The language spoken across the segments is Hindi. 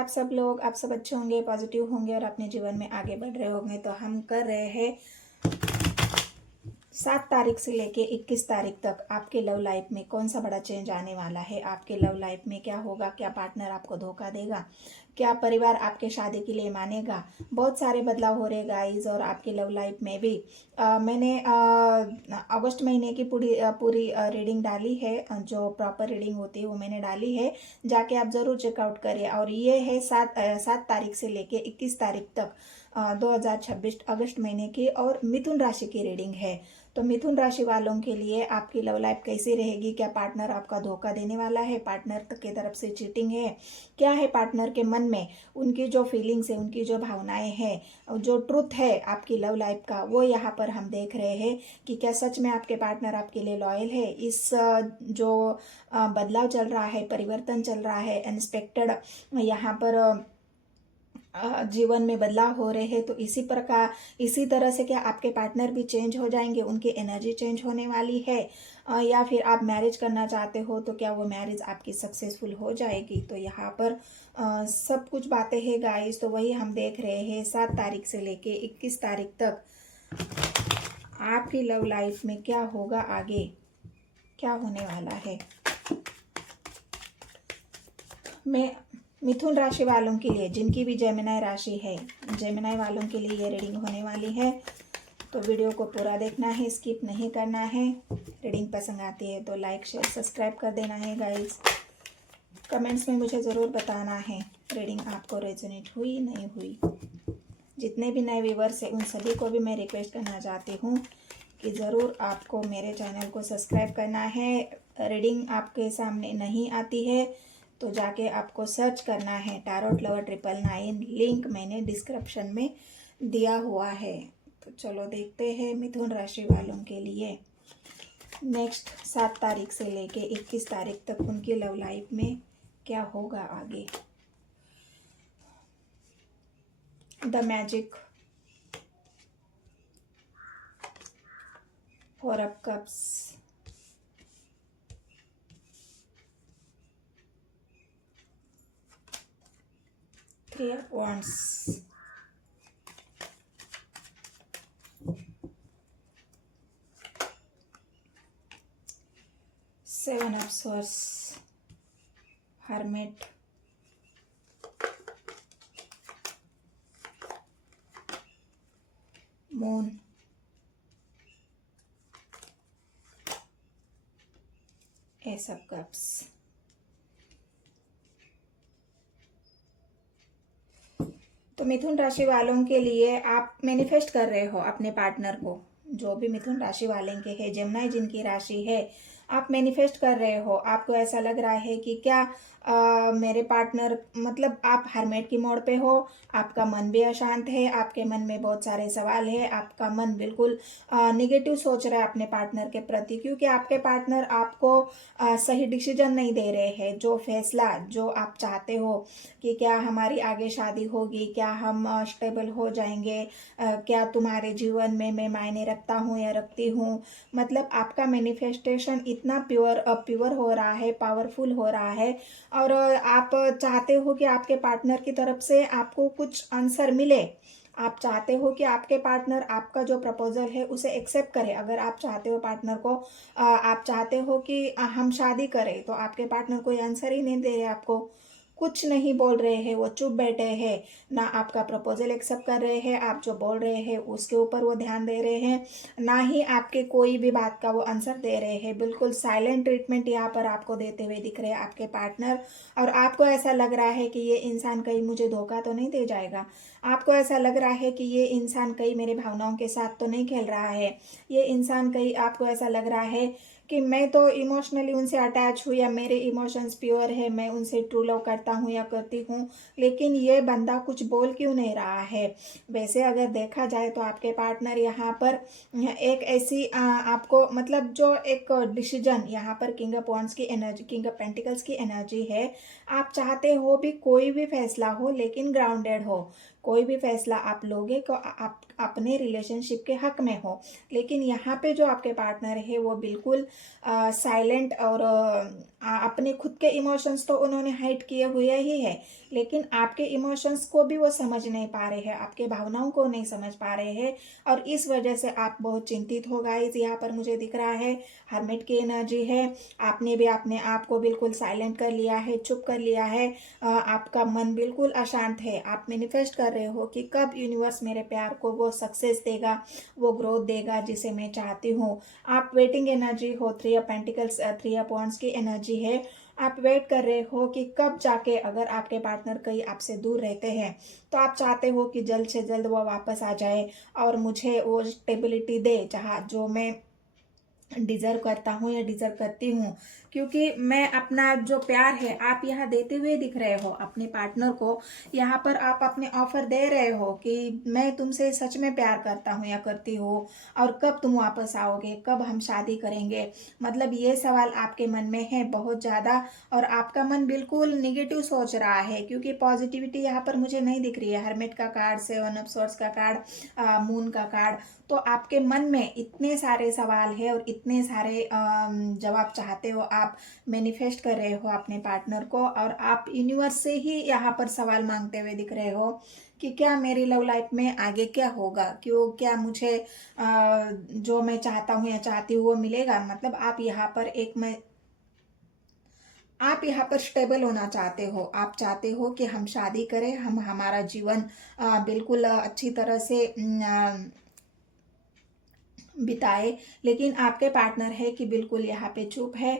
आप सब लोग, आप सब अच्छे होंगे, पॉजिटिव होंगे और अपने जीवन में आगे बढ़ रहे होंगे। तो हम कर रहे हैं 7 तारीख से लेके 21 तारीख तक आपके लव लाइफ में कौन सा बड़ा चेंज आने वाला है। आपके लव लाइफ में क्या होगा, क्या पार्टनर आपको धोखा देगा, क्या परिवार आपके शादी के लिए मानेगा। बहुत सारे बदलाव हो रहे गाइस। और आपकी लव लाइफ में भी मैंने अगस्त महीने की पूरी रीडिंग डाली है। जो प्रॉपर रीडिंग होती है वो मैंने डाली है, जाके आप ज़रूर चेकआउट करिए। और ये है 7 तारीख से लेके 21 तारीख तक 2026 अगस्त महीने की और मिथुन राशि की रीडिंग है। तो मिथुन राशि वालों के लिए आपकी लव लाइफ कैसी रहेगी, क्या पार्टनर आपका धोखा देने वाला है, पार्टनर की तरफ से चीटिंग है, क्या है पार्टनर के मन में, उनकी जो फीलिंग्स है, उनकी जो भावनाएं हैं, जो ट्रुथ है आपकी लव लाइफ का, वो यहाँ पर हम देख रहे हैं कि क्या सच में आपके पार्टनर आपके लिए लॉयल है। इस जो बदलाव चल रहा है, परिवर्तन चल रहा है, अनएक्सपेक्टेड यहाँ पर जीवन में बदलाव हो रहे हैं, तो इसी तरह से क्या आपके पार्टनर भी चेंज हो जाएंगे, उनकी एनर्जी चेंज होने वाली है। या फिर आप मैरिज करना चाहते हो तो क्या वो मैरिज आपकी सक्सेसफुल हो जाएगी। तो यहाँ पर सब कुछ बातें हैं गाइस। तो वही हम देख रहे हैं 7 तारीख से लेके 21 तारीख तक आपकी लव लाइफ में क्या होगा, आगे क्या होने वाला है। मैं मिथुन राशि वालों के लिए, जिनकी भी जेमिनाई राशि है, जेमिनाई वालों के लिए ये रीडिंग होने वाली है। तो वीडियो को पूरा देखना है, स्किप नहीं करना है। रीडिंग पसंद आती है तो लाइक शेयर सब्सक्राइब कर देना है गाइस। कमेंट्स में मुझे ज़रूर बताना है रीडिंग आपको रेजोनेट हुई नहीं हुई। जितने भी नए व्यूवर्स हैं उन सभी को भी मैं रिक्वेस्ट करना चाहती हूँ कि ज़रूर आपको मेरे चैनल को सब्सक्राइब करना है। रीडिंग आपके सामने नहीं आती है तो जाके आपको सर्च करना है टैरोट लवर 999। लिंक मैंने डिस्क्रिप्शन में दिया हुआ है। तो चलो देखते हैं मिथुन राशि वालों के लिए नेक्स्ट 7 तारीख से लेके 21 तारीख तक उनकी लव लाइफ में क्या होगा आगे। The magic, 4 of cups, 3 of wands, 7 of swords, hermit, moon, ace of cups। तो मिथुन राशि वालों के लिए आप मैनिफेस्ट कर रहे हो अपने पार्टनर को। जो भी मिथुन राशि वाले के हैं, जेमिनी जिनकी राशि है, आप मैनिफेस्ट कर रहे हो। आपको ऐसा लग रहा है कि क्या मेरे पार्टनर, मतलब आप हरमेट की मोड़ पे हो, आपका मन भी अशांत है, आपके मन में बहुत सारे सवाल है, आपका मन बिल्कुल निगेटिव सोच रहा है अपने पार्टनर के प्रति, क्योंकि आपके पार्टनर आपको सही डिसीजन नहीं दे रहे हैं। जो फैसला जो आप चाहते हो कि क्या हमारी आगे शादी होगी, क्या हम स्टेबल हो जाएंगे, क्या तुम्हारे जीवन में मैं मायने रखता हूँ या रखती हूँ, मतलब आपका मैनिफेस्टेशन इतना प्योर हो रहा है, पावरफुल हो रहा है। और आप चाहते हो कि आपके पार्टनर की तरफ से आपको कुछ आंसर मिले। आप चाहते हो कि आपके पार्टनर आपका जो प्रपोजल है उसे एक्सेप्ट करे। अगर आप चाहते हो पार्टनर को, आप चाहते हो कि हम शादी करें, तो आपके पार्टनर कोई आंसर ही नहीं दे रहे, आपको कुछ नहीं बोल रहे हैं, वो चुप बैठे हैं, ना आपका प्रपोजल एक्सेप्ट कर रहे हैं, आप जो बोल रहे हैं उसके ऊपर वो ध्यान दे रहे हैं, ना ही आपके कोई भी बात का वो आंसर दे रहे हैं। बिल्कुल साइलेंट ट्रीटमेंट यहाँ पर आपको देते हुए दिख रहे हैं आपके पार्टनर। और आपको ऐसा लग रहा है कि ये इंसान कहीं मुझे धोखा तो नहीं दे जाएगा। आपको ऐसा लग रहा है कि ये इंसान कहीं मेरे भावनाओं के साथ तो नहीं खेल रहा है। ये इंसान कहीं, आपको ऐसा लग रहा है कि मैं तो इमोशनली उनसे अटैच हूँ, या मेरे इमोशंस प्योर है, मैं उनसे ट्रू लव करता हूँ या करती हूँ, लेकिन ये बंदा कुछ बोल क्यों नहीं रहा है। वैसे अगर देखा जाए तो आपके पार्टनर यहाँ पर एक ऐसी आपको, मतलब जो एक डिसीजन, यहाँ पर किंग ऑफ वॉन्ड्स की एनर्जी, किंग ऑफ पेंटिकल्स की एनर्जी है। आप चाहते हो भी कोई भी फैसला हो लेकिन ग्राउंडेड हो। कोई भी फैसला आप लोगे तो आप अपने रिलेशनशिप के हक में हो। लेकिन यहाँ पे जो आपके पार्टनर है वो बिल्कुल साइलेंट और अपने खुद के इमोशंस तो उन्होंने हाइड किए हुए ही है, लेकिन आपके इमोशंस को भी वो समझ नहीं पा रहे हैं, आपके भावनाओं को नहीं समझ पा रहे हैं, और इस वजह से आप बहुत चिंतित हो गाइस। यहाँ पर मुझे दिख रहा है हर्मिट की एनर्जी है। आपने भी अपने आप को बिल्कुल साइलेंट कर लिया है, चुप कर लिया है। आपका मन बिल्कुल अशांत है। आप मैनिफेस्ट कर रहे हो कि कब यूनिवर्स मेरे प्यार को वो सक्सेस देगा, वो ग्रोथ देगा जिसे मैं चाहती हूँ। आप वेटिंग एनर्जी हो, 3 ऑफ पेंटिकल्स, 3 ऑफ वॉन्ड्स की एनर्जी है। आप वेट कर रहे हो कि कब जाके, अगर आपके पार्टनर कहीं आपसे दूर रहते हैं तो आप चाहते हो कि जल्द से जल्द वो वापस आ जाए और मुझे वो स्टेबिलिटी दे जहाँ जो मैं डिजर्व करता हूँ या डिजर्व करती हूँ। क्योंकि मैं अपना जो प्यार है आप यहाँ देते हुए दिख रहे हो अपने पार्टनर को। यहाँ पर आप अपने ऑफर दे रहे हो कि मैं तुमसे सच में प्यार करता हूँ या करती हूँ, और कब तुम वापस आओगे, कब हम शादी करेंगे। मतलब ये सवाल आपके मन में है बहुत ज़्यादा, और आपका मन बिल्कुल निगेटिव सोच रहा है, क्योंकि पॉजिटिविटी यहाँ पर मुझे नहीं दिख रही है। हर्मिट का कार्ड, 7 ऑफ सोर्ड्स का कार्ड, मून का कार्ड। तो आपके मन में इतने सारे सवाल है और इतने सारे जवाब चाहते हो, आप मैनिफेस्ट कर रहे हो अपने पार्टनर को, और आप यूनिवर्स से ही यहाँ पर सवाल मांगते हुए दिख रहे हो कि क्या मेरी लव लाइफ में आगे क्या होगा, क्यों, क्या मुझे जो मैं चाहता हूँ या चाहती हूँ वो मिलेगा। मतलब आप यहाँ पर स्टेबल होना चाहते हो। आप चाहते हो कि हम शादी करें, हम हमारा जीवन बिल्कुल अच्छी तरह से बिताए। लेकिन आपके पार्टनर है कि बिल्कुल यहाँ पे चुप है।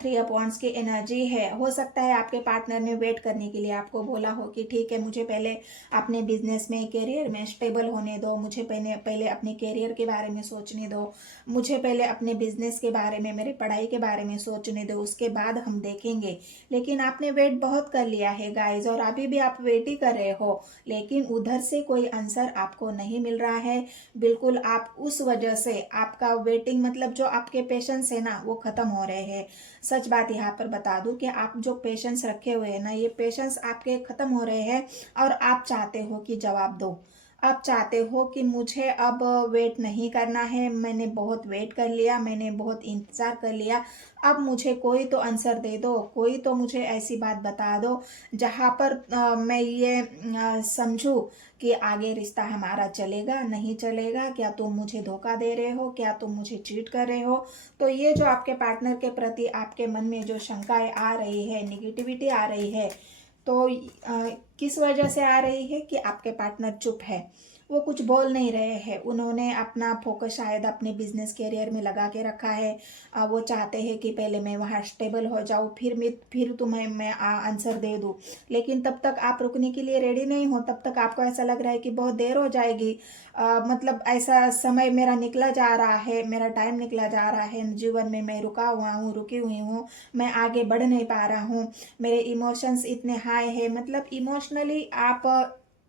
3 ऑफ वॉन्ड्स की एनर्जी है। हो सकता है आपके पार्टनर ने वेट करने के लिए आपको बोला हो कि ठीक है, मुझे पहले अपने बिजनेस में, करियर में स्टेबल होने दो, मुझे पहले पहले अपने करियर के बारे में सोचने दो, मुझे पहले अपने बिजनेस के बारे में, मेरी पढ़ाई के बारे में सोचने दो, उसके बाद हम देखेंगे। लेकिन आपने वेट बहुत कर लिया है गाइज, और अभी भी आप वेट ही कर रहे हो, लेकिन उधर से कोई आंसर आपको नहीं मिल रहा है। बिल्कुल आप उस वजह से आपका वेटिंग, मतलब जो आपके पेशेंस है ना वो खत्म हो रहे हैं। सच बात यहाँ पर बता दूं कि आप जो पेशेंस रखे हुए हैं ना, ये पेशेंस आपके खत्म हो रहे हैं, और आप चाहते हो कि जवाब दो। आप चाहते हो कि मुझे अब वेट नहीं करना है, मैंने बहुत वेट कर लिया, मैंने बहुत इंतजार कर लिया, अब मुझे कोई तो आंसर दे दो, कोई तो मुझे ऐसी बात बता दो जहाँ पर मैं ये समझूं कि आगे रिश्ता हमारा चलेगा नहीं चलेगा, क्या तुम मुझे धोखा दे रहे हो, क्या तुम मुझे चीट कर रहे हो। तो ये जो आपके पार्टनर के प्रति आपके मन में जो शंकाएं आ रही है, निगेटिविटी आ रही है, तो किस वजह से आ रही है कि आपके पार्टनर चुप है, वो कुछ बोल नहीं रहे हैं। उन्होंने अपना फोकस शायद अपने बिजनेस करियर में लगा के रखा है। वो चाहते हैं कि पहले मैं वहाँ स्टेबल हो जाऊँ, फिर तुम्हें मैं आंसर दे दूँ। लेकिन तब तक आप रुकने के लिए रेडी नहीं हो, तब तक आपको ऐसा लग रहा है कि बहुत देर हो जाएगी। मतलब ऐसा समय मेरा निकला जा रहा है, मेरा टाइम निकला जा रहा है जीवन में, मैं रुका हुआ हूँ, रुकी हुई हूँ, मैं आगे बढ़ नहीं पा रहा हूँ, मेरे इमोशंस इतने हाई है। मतलब इमोशनली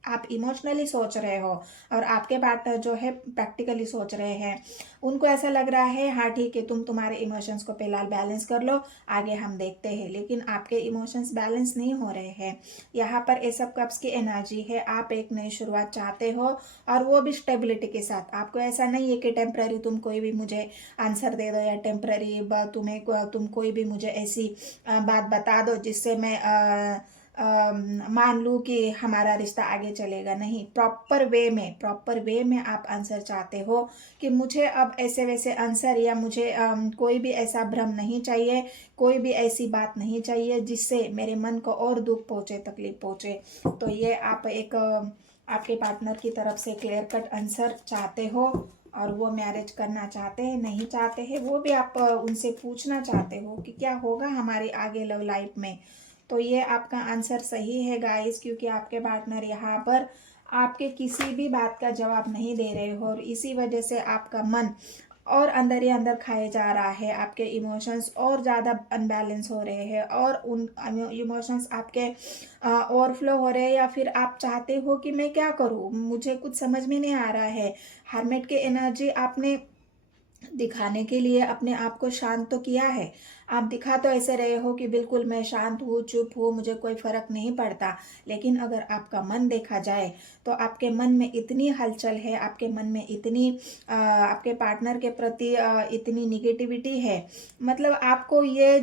आप इमोशनली सोच रहे हो, और आपके पार्टनर जो है प्रैक्टिकली सोच रहे हैं। उनको ऐसा लग रहा है हाँ ठीक है, तुम तुम्हारे इमोशंस को फिलहाल बैलेंस कर लो, आगे हम देखते हैं। लेकिन आपके इमोशंस बैलेंस नहीं हो रहे हैं। यहाँ पर एस ऑफ कप्स की एनर्जी है। आप एक नई शुरुआत चाहते हो, और वो भी स्टेबिलिटी के साथ। आपको ऐसा नहीं है कि टेम्प्ररी तुम कोई भी मुझे आंसर दे दो, या टेम्प्ररी तुम कोई भी मुझे ऐसी बात बता दो जिससे मैं मान लूँ कि हमारा रिश्ता आगे चलेगा। नहीं, प्रॉपर वे में आप आंसर चाहते हो कि मुझे अब ऐसे वैसे आंसर, या मुझे कोई भी ऐसा भ्रम नहीं चाहिए, कोई भी ऐसी बात नहीं चाहिए जिससे मेरे मन को और दुख पहुँचे, तकलीफ पहुँचे। तो ये आप एक आपके पार्टनर की तरफ से क्लियर कट आंसर चाहते हो, और वो मैरिज करना चाहते हैं नहीं चाहते हैं वो भी आप उनसे पूछना चाहते हो कि क्या होगा हमारी आगे लव लाइफ में। तो ये आपका आंसर सही है गाइस, क्योंकि आपके पार्टनर यहाँ पर आपके किसी भी बात का जवाब नहीं दे रहे हो, और इसी वजह से आपका मन और अंदर ही अंदर खाए जा रहा है। आपके इमोशंस और ज़्यादा अनबैलेंस हो रहे हैं, और उन इमोशंस आपके ओवरफ्लो हो रहे हैं, या फिर आप चाहते हो कि मैं क्या करूँ, मुझे कुछ समझ में नहीं आ रहा है। हर्मिट के एनर्जी आपने दिखाने के लिए अपने आप को शांत तो किया है। आप दिखा तो ऐसे रहे हो कि बिल्कुल मैं शांत हूँ, चुप हूँ, मुझे कोई फर्क नहीं पड़ता। लेकिन अगर आपका मन देखा जाए तो आपके मन में इतनी हलचल है, आपके मन में इतनी आपके पार्टनर के प्रति इतनी निगेटिविटी है। मतलब आपको ये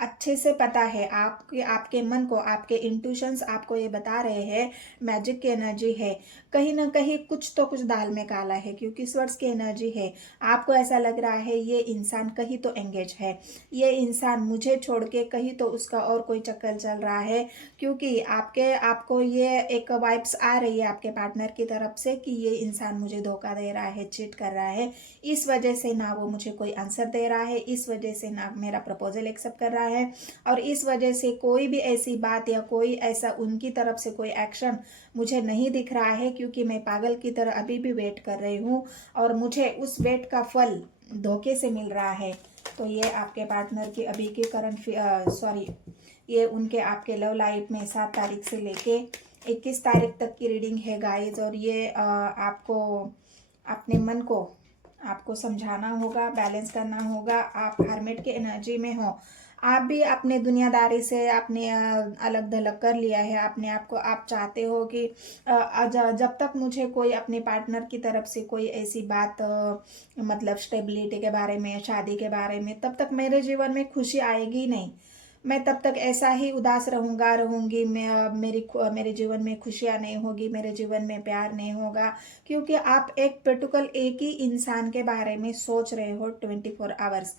अच्छे से पता है, आपके आपके मन को, आपके इंट्यूशंस आपको ये बता रहे हैं मैजिक की एनर्जी है, कहीं ना कहीं कुछ तो कुछ दाल में काला है, क्योंकि स्वर्ड्स की एनर्जी है। आपको ऐसा लग रहा है ये इंसान कहीं तो एंगेज है, ये इंसान मुझे छोड़ के कहीं तो उसका और कोई चक्कर चल रहा है, क्योंकि आपको ये एक वाइब्स आ रही है आपके पार्टनर की तरफ से कि ये इंसान मुझे धोखा दे रहा है, चीट कर रहा है, इस वजह से ना वो मुझे कोई आंसर दे रहा है, इस वजह से ना मेरा प्रपोजल एक्सेप्ट कर रहा है, और इस वजह से कोई भी ऐसी बात या कोई ऐसा उनकी तरफ से कोई एक्शन मुझे नहीं दिख रहा है, क्योंकि मैं पागल की तरह अभी भी वेट कर रही हूँ और मुझे उस वेट का फल धोखे से मिल रहा है। तो ये आपके पार्टनर की अभी की करंट ये उनके आपके लव लाइफ में 7 तारीख से लेके 21 तारीख तक की रीडिंग है गाइज। और ये आपको अपने मन को आपको समझाना होगा, बैलेंस करना होगा। आप हर्मिट के एनर्जी में हो, आप भी अपने दुनियादारी से आपने अलग थलग कर लिया है अपने आप को। आप चाहते हो कि जब तक मुझे कोई अपने पार्टनर की तरफ से कोई ऐसी बात मतलब स्टेबिलिटी के बारे में, शादी के बारे में, तब तक मेरे जीवन में खुशी आएगी नहीं। मैं तब तक ऐसा ही उदास रहूंगी। मेरे जीवन में खुशियाँ नहीं होगी, मेरे जीवन में प्यार नहीं होगा, क्योंकि आप एक ही इंसान के बारे में सोच रहे हो 24 आवर्स।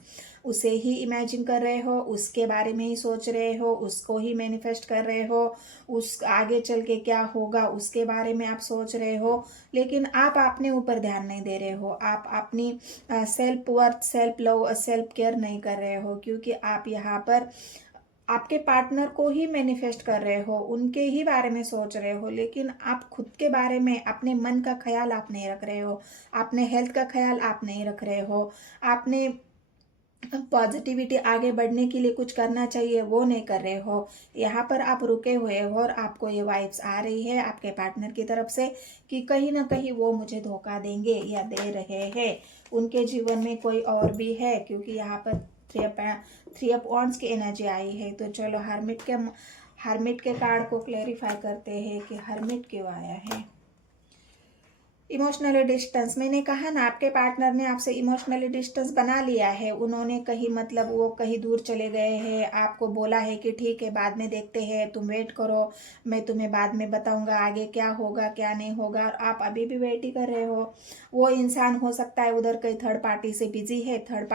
उसे ही इमेजिन कर रहे हो, उसके बारे में ही सोच रहे हो, उसको ही मैनिफेस्ट कर रहे हो, उस आगे चल के क्या होगा उसके बारे में आप सोच रहे हो, लेकिन आप अपने ऊपर ध्यान नहीं दे रहे हो। आप अपनी self worth, self love, self care नहीं कर रहे हो, क्योंकि आप यहाँ पर आपके पार्टनर को ही मैनिफेस्ट कर रहे हो, उनके ही बारे में सोच रहे हो, लेकिन आप खुद के बारे में, अपने मन का ख्याल आप नहीं रख रहे हो, अपने हेल्थ का ख्याल आप नहीं रख रहे हो, आपने पॉजिटिविटी आगे बढ़ने के लिए कुछ करना चाहिए वो नहीं कर रहे हो। यहाँ पर आप रुके हुए हो और आपको ये वाइब्स आ रही है आपके पार्टनर की तरफ से कि कहीं ना कहीं वो मुझे धोखा देंगे या दे रहे हैं, उनके जीवन में कोई और भी है, क्योंकि यहाँ पर थ्री ऑफ वॉन्ड्स की एनर्जी आई है। तो चलो हर्मिट के कार्ड को क्लेरिफाई करते हैं कि हर्मिट क्यों आया है। इमोशनली डिस्टेंस, मैंने कहा ना आपके पार्टनर ने आपसे इमोशनली डिस्टेंस बना लिया है। उन्होंने कहीं मतलब वो कहीं दूर चले गए हैं, आपको बोला है कि ठीक है बाद में देखते हैं, तुम वेट करो, मैं तुम्हें बाद में बताऊंगा आगे क्या होगा क्या नहीं होगा, और आप अभी भी वेट ही कर रहे हो। वो इंसान हो सकता है उधर कहीं थर्ड पार्टी से बिजी है, थर्ड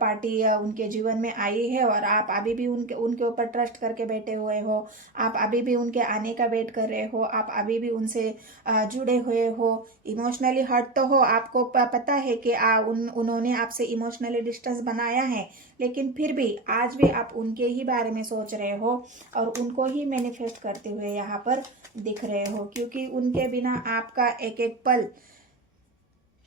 पार्टी उनके जीवन में आई है, और आप अभी भी उनके ऊपर ट्रस्ट करके बैठे हुए हो, आप अभी भी उनके आने का वेट कर रहे हो, आप अभी भी उनसे जुड़े हुए हो, इमोशनली हर्ट तो हो, आपको पता है कि उन्होंने आपसे इमोशनली डिस्टेंस बनाया है, लेकिन फिर भी आज भी आप उनके ही बारे में सोच रहे हो और उनको ही मैनिफेस्ट करते हुए यहाँ पर दिख रहे हो, क्योंकि उनके बिना आपका एक एक पल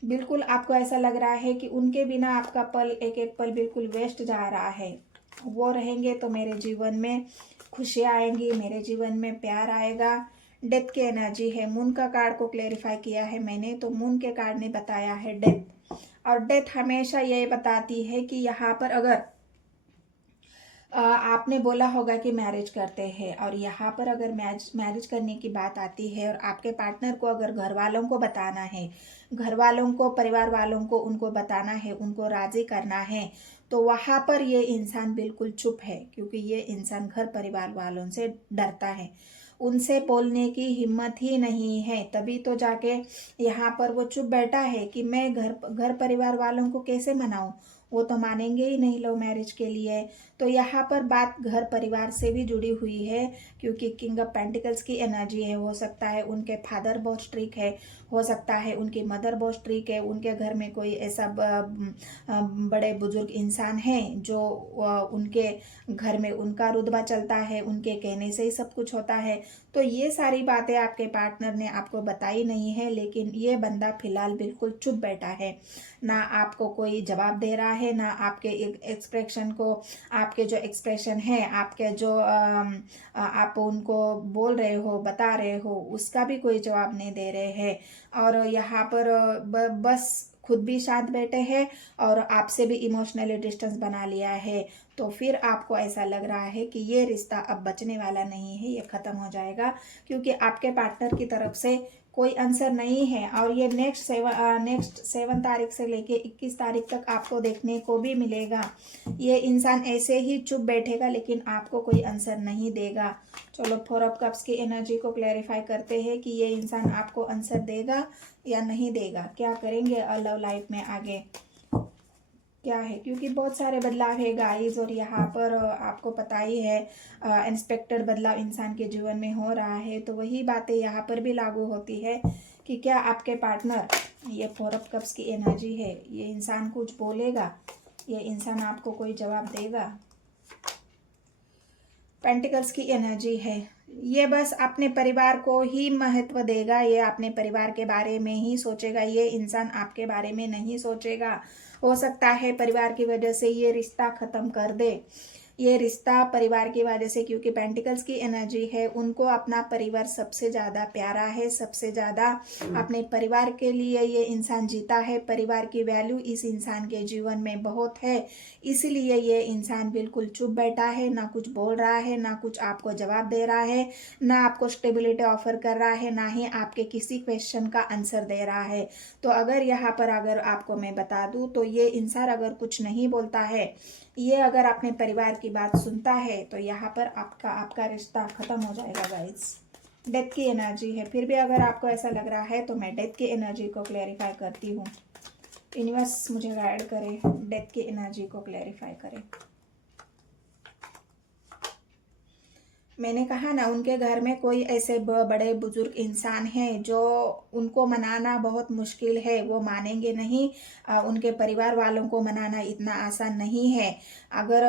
बिल्कुल, आपको ऐसा लग रहा है कि उनके बिना आपका पल एक एक पल बिल्कुल वेस्ट जा रहा है। वो रहेंगे तो मेरे जीवन में खुशियाँ आएंगी, मेरे जीवन में प्यार आएगा। डेथ की एनर्जी है, मून का कार्ड को क्लेरिफाई किया है मैंने, तो मून के कार्ड ने बताया है डेथ, और डेथ हमेशा ये बताती है कि यहाँ पर अगर आपने बोला होगा कि मैरिज करते हैं, और यहाँ पर अगर मैरिज करने की बात आती है और आपके पार्टनर को अगर घर वालों को बताना है, घर वालों को, परिवार वालों को उनको बताना है, उनको राजी करना है, तो वहाँ पर ये इंसान बिल्कुल चुप है, क्योंकि ये इंसान घर परिवार वालों से डरता है, उनसे बोलने की हिम्मत ही नहीं है, तभी तो जाके यहाँ पर वो चुप बैठा है कि मैं घर परिवार वालों को कैसे मनाऊं, वो तो मानेंगे ही नहीं लव मैरिज के लिए। तो यहाँ पर बात घर परिवार से भी जुड़ी हुई है, क्योंकि किंग ऑफ पेंटिकल्स की एनर्जी है। हो सकता है उनके फादर बहुत स्ट्रिक्ट है, हो सकता है उनकी मदर बहुत स्ट्रिक्ट है, उनके घर में कोई ऐसा बड़े बुजुर्ग इंसान है जो उनके घर में उनका रुतबा चलता है, उनके कहने से ही सब कुछ होता है। तो ये सारी बातें आपके पार्टनर ने आपको बताई नहीं है, लेकिन ये बंदा फिलहाल बिल्कुल चुप बैठा है, ना आपको कोई जवाब दे रहा है, ना आपके एक्सप्रेशन को, आपके जो एक्सप्रेशन है, आपके जो आप उनको बोल रहे हो, बता रहे हो, उसका भी कोई जवाब नहीं दे रहे हैं। और यहाँ पर बस खुद भी शांत बैठे हैं और आपसे भी इमोशनली डिस्टेंस बना लिया है। तो फिर आपको ऐसा लग रहा है कि ये रिश्ता अब बचने वाला नहीं है, ये ख़त्म हो जाएगा, क्योंकि आपके पार्टनर की तरफ से कोई आंसर नहीं है। और ये नेक्स्ट 7 तारीख से लेके 21 तारीख तक आपको देखने को भी मिलेगा। ये इंसान ऐसे ही चुप बैठेगा लेकिन आपको कोई आंसर नहीं देगा। चलो 4 ऑफ कप्स की एनर्जी को क्लैरिफाई करते हैं कि ये इंसान आपको आंसर देगा या नहीं देगा, क्या करेंगे लव लाइफ में आगे क्या है, क्योंकि बहुत सारे बदलाव है गाइस। और यहाँ पर आपको पता ही है अनएक्सपेक्टेड बदलाव इंसान के जीवन में हो रहा है, तो वही बातें यहाँ पर भी लागू होती है कि क्या आपके पार्टनर, ये 4 ऑफ कप्स की एनर्जी है, ये इंसान कुछ बोलेगा, ये इंसान आपको कोई जवाब देगा। पेंटिकल्स की एनर्जी है, ये बस अपने परिवार को ही महत्व देगा, ये अपने परिवार के बारे में ही सोचेगा, ये इंसान आपके बारे में नहीं सोचेगा। हो सकता है परिवार की वजह से ये रिश्ता खत्म कर दे, ये रिश्ता परिवार की वजह से, क्योंकि पेंटिकल्स की एनर्जी है, उनको अपना परिवार सबसे ज़्यादा प्यारा है, सबसे ज़्यादा अपने परिवार के लिए ये इंसान जीता है। परिवार की वैल्यू इस इंसान के जीवन में बहुत है, इसलिए ये इंसान बिल्कुल चुप बैठा है, ना कुछ बोल रहा है, ना कुछ आपको जवाब दे रहा है, ना आपको स्टेबिलिटी ऑफर कर रहा है, ना ही आपके किसी क्वेश्चन का आंसर दे रहा है। तो अगर यहाँ पर अगर आपको मैं बता दूँ तो ये इंसान अगर कुछ नहीं बोलता है, ये अगर अपने परिवार की बात सुनता है, तो यहाँ पर आपका रिश्ता खत्म हो जाएगा गाइस। डेथ की एनर्जी है, फिर भी अगर आपको ऐसा लग रहा है तो मैं डेथ की एनर्जी को क्लैरिफाई करती हूँ। यूनिवर्स मुझे गाइड करे, डेथ की एनर्जी को क्लैरिफाई करे। मैंने कहा ना, उनके घर में कोई ऐसे बड़े बुजुर्ग इंसान हैं जो उनको मनाना बहुत मुश्किल है, वो मानेंगे नहीं। उनके परिवार वालों को मनाना इतना आसान नहीं है। अगर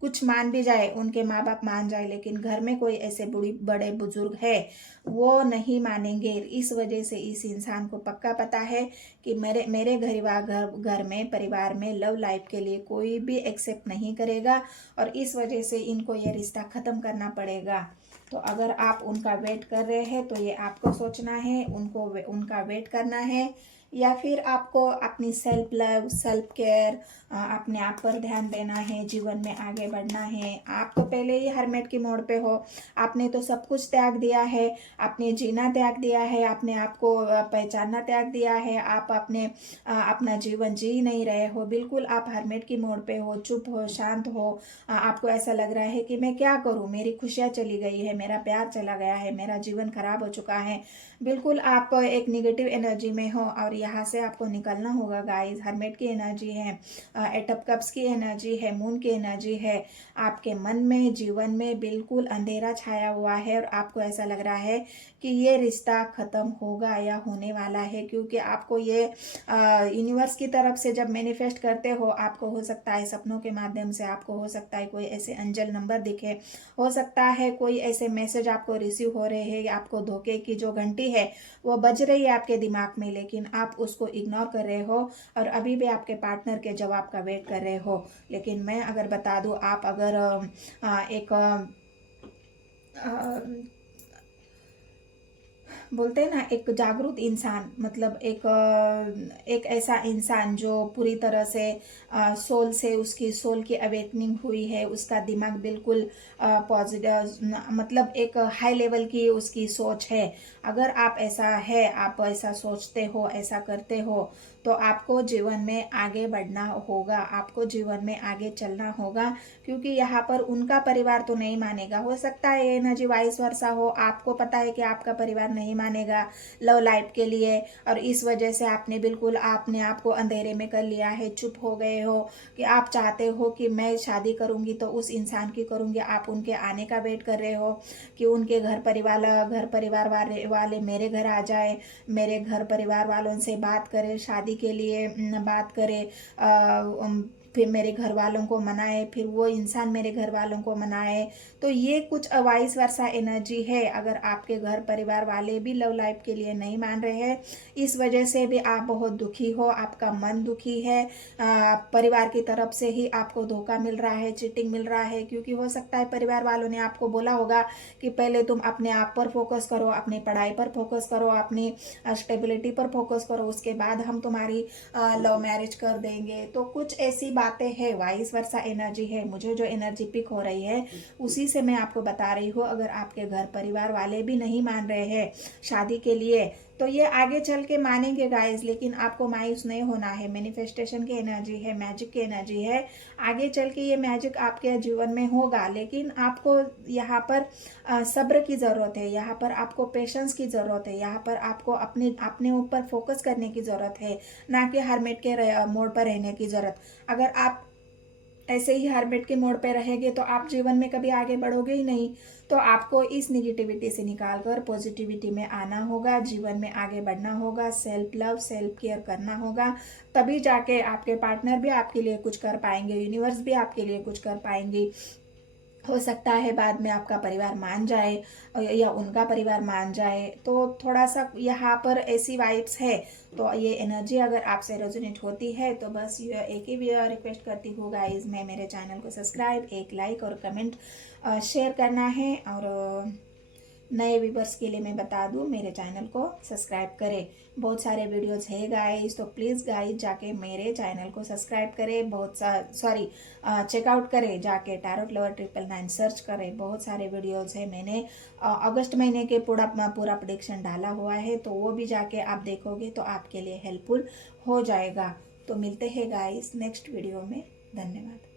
कुछ मान भी जाए, उनके माँ बाप मान जाए, लेकिन घर में कोई ऐसे बड़े बुजुर्ग है वो नहीं मानेंगे। इस वजह से इस इंसान को पक्का पता है कि मेरे घर में परिवार में लव लाइफ के लिए कोई भी एक्सेप्ट नहीं करेगा, और इस वजह से इनको ये रिश्ता ख़त्म करना पड़ेगा। तो अगर आप उनका वेट कर रहे हैं तो ये आपको सोचना है, उनका वेट करना है, या फिर आपको अपनी सेल्फ लव, सेल्फ केयर, अपने आप पर ध्यान देना है, जीवन में आगे बढ़ना है। आप तो पहले ही हरमेट की मोड़ पे हो, आपने तो सब कुछ त्याग दिया है, आपने जीना त्याग दिया है, अपने आप को पहचानना त्याग दिया है, आप अपना जीवन जी नहीं रहे हो, बिल्कुल आप हरमेट की मोड़ पे हो, चुप हो, शांत हो। आपको ऐसा लग रहा है कि मैं क्या करूं, मेरी खुशियां चली गई है, मेरा प्यार चला गया है, मेरा जीवन खराब हो चुका है। बिल्कुल आप एक निगेटिव एनर्जी में हो और यहाँ से आपको निकलना होगा गाइस। हरमेट की एनर्जी है, 8 ऑफ कप्स की एनर्जी है, मून की एनर्जी है। आपके मन में, जीवन में बिल्कुल अंधेरा छाया हुआ है और आपको ऐसा लग रहा है कि ये रिश्ता ख़त्म होगा या होने वाला है, क्योंकि आपको ये यूनिवर्स की तरफ से जब मैनिफेस्ट करते हो, आपको हो सकता है सपनों के माध्यम से, आपको हो सकता है कोई ऐसे अंजल नंबर दिखे, हो सकता है कोई ऐसे मैसेज आपको रिसीव हो रहे हैं, आपको धोखे की जो घंटी है वो बज रही है आपके दिमाग में, लेकिन आप उसको इग्नोर कर रहे हो और अभी भी आपके पार्टनर के जवाब का वेट कर रहे हो। लेकिन मैं अगर बता दूं, आप अगर एक बोलते हैं ना, एक जागरूक इंसान, मतलब एक ऐसा इंसान जो पूरी तरह से सोल से, उसकी सोल की अवेकनिंग हुई है, उसका दिमाग बिल्कुल पॉजिटिव, मतलब एक हाई लेवल की उसकी सोच है। अगर आप ऐसा है, आप ऐसा सोचते हो, ऐसा करते हो, तो आपको जीवन में आगे बढ़ना होगा, आपको जीवन में आगे चलना होगा, क्योंकि यहाँ पर उनका परिवार तो नहीं मानेगा। हो सकता है ये एनर्जी वाइस वर्सा हो, आपको पता है कि आपका परिवार नहीं मानेगा लव लाइफ के लिए, और इस वजह से आपने आप को अंधेरे में कर लिया है, चुप हो गए हो कि आप चाहते हो कि मैं शादी करूंगी तो उस इंसान की करूंगी। आप उनके आने का वेट कर रहे हो कि उनके घर परिवार वाले मेरे घर आ जाए, मेरे घर परिवार वालों से बात करें, शादी के लिए बात करें, फिर मेरे घर वालों को मनाए, फिर वो इंसान मेरे घर वालों को मनाए। तो ये कुछ वाइस वर्सा एनर्जी है। अगर आपके घर परिवार वाले भी लव लाइफ के लिए नहीं मान रहे हैं, इस वजह से भी आप बहुत दुखी हो, आपका मन दुखी है, परिवार की तरफ से ही आपको धोखा मिल रहा है, चीटिंग मिल रहा है, क्योंकि हो सकता है परिवार वालों ने आपको बोला होगा कि पहले तुम अपने आप पर फोकस करो, अपनी पढ़ाई पर फोकस करो, अपनी स्टेबिलिटी पर फोकस करो, उसके बाद हम तुम्हारी लव मैरिज कर देंगे। तो कुछ ऐसी बातें हैं, वाइस वर्सा एनर्जी है, मुझे जो एनर्जी पिक हो रही है उसी से मैं आपको बता रही हूँ। अगर आपके घर परिवार वाले भी नहीं मान रहे हैं शादी के लिए तो ये आगे चल के मानेंगे गाइस, लेकिन आपको मायूस नहीं होना है। मैनिफेस्टेशन की एनर्जी है, मैजिक की एनर्जी है, आगे चल के ये मैजिक आपके जीवन में होगा। लेकिन आपको यहाँ पर सब्र की ज़रूरत है, यहाँ पर आपको पेशेंस की ज़रूरत है, यहाँ पर आपको अपने ऊपर फोकस करने की ज़रूरत है, ना कि हरमेट के मोड पर रहने की ज़रूरत। अगर आप ऐसे ही हरमेट के मोड पे रहेंगे तो आप जीवन में कभी आगे बढ़ोगे ही नहीं। तो आपको इस निगेटिविटी से निकालकर पॉजिटिविटी में आना होगा, जीवन में आगे बढ़ना होगा, सेल्फ लव सेल्फ केयर करना होगा। तभी जाके आपके पार्टनर भी आपके लिए कुछ कर पाएंगे, यूनिवर्स भी आपके लिए कुछ कर पाएंगे। हो सकता है बाद में आपका परिवार मान जाए या उनका परिवार मान जाए। तो थोड़ा सा यहाँ पर ऐसी वाइब्स है। तो ये एनर्जी अगर आपसे रेजोनेट होती है तो बस ये एक ही रिक्वेस्ट करती हूँ गाइज, मैं मेरे चैनल को सब्सक्राइब, एक लाइक और कमेंट शेयर करना है। और नए व्यूवर्स के लिए मैं बता दूं, मेरे चैनल को सब्सक्राइब करें। बहुत सारे वीडियोस है गाइस, तो प्लीज़ गाइस जाके मेरे चैनल को सब्सक्राइब करें। चेकआउट करें जाके, टैरोट लवर 999 सर्च करें। बहुत सारे वीडियोस है, मैंने अगस्त महीने के पूरा प्रेडिक्शन डाला हुआ है, तो वो भी जाके आप देखोगे तो आपके लिए हेल्पफुल हो जाएगा। तो मिलते हैं गाइस नेक्स्ट वीडियो में। धन्यवाद।